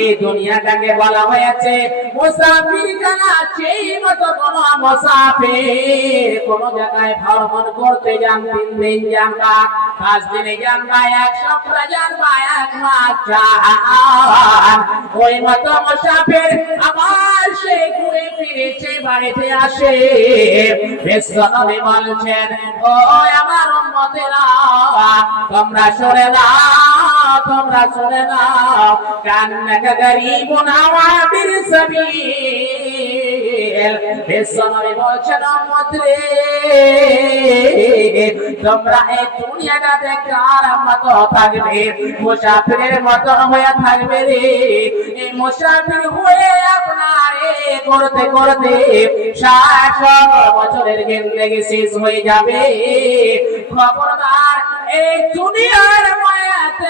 এই দুনিয়াটাকে বলা হয়েছে মুসাফির খানা সেই মতো কোন মুসাফির কোন জায়গায় ভ্রমণ করতে যান, তিন দিন যান পাঁচ দিনে যান এক সপ্তাহ যান এক মাস ওই মতো মুসাফির ঘুরে ফিরে সেই বাড়িতে আসে। বলছেন ও আমার উম্মতেরা, তোমরা শুনে নাও তোমরা শুনে নাও কান্নাকা গরিবুন আওয়াবির সাবিল বিশ্বনবী বলছেন উম্মত রে। তোমরা এই দুনিয়াটাতে কার মতো থাকবে? মুসাফিরের মতন হয়ে থাকবে রে। এই মুসাফির হয়ে আপনার করতে করতে ষাট বছরের জিন্দগি শেষ হয়ে যাবে। খবরদার, এই দুনিয়ার মায়াতে